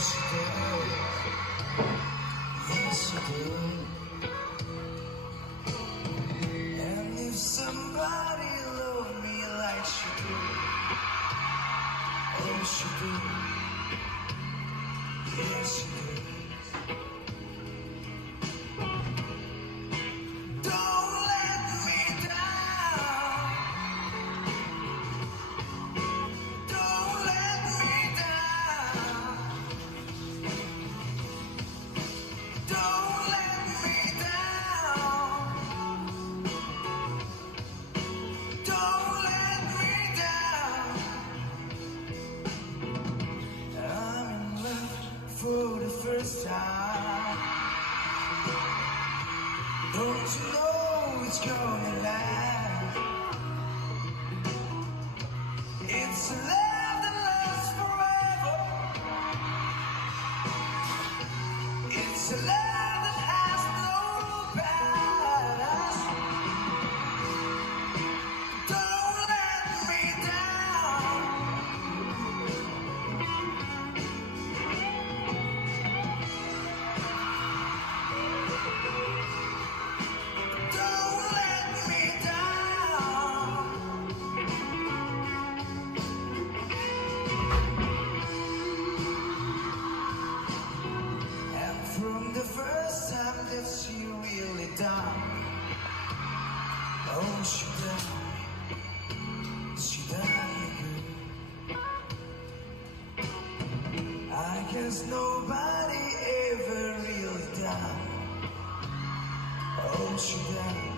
she did. Yes, she did. And if somebody loved me like she did, oh, she did. Yes, she did. Don't let me down. Don't let me down. Don't let me down. Don't let me down. I'm in love for the first time. Don't you know it's gonna last? It's a love that lasts forever. It's a love that has no past. Don't let me down. Don't let me down. And from the first time that she really done, oh, she done good. I guess nobody ever really done, oh, she done.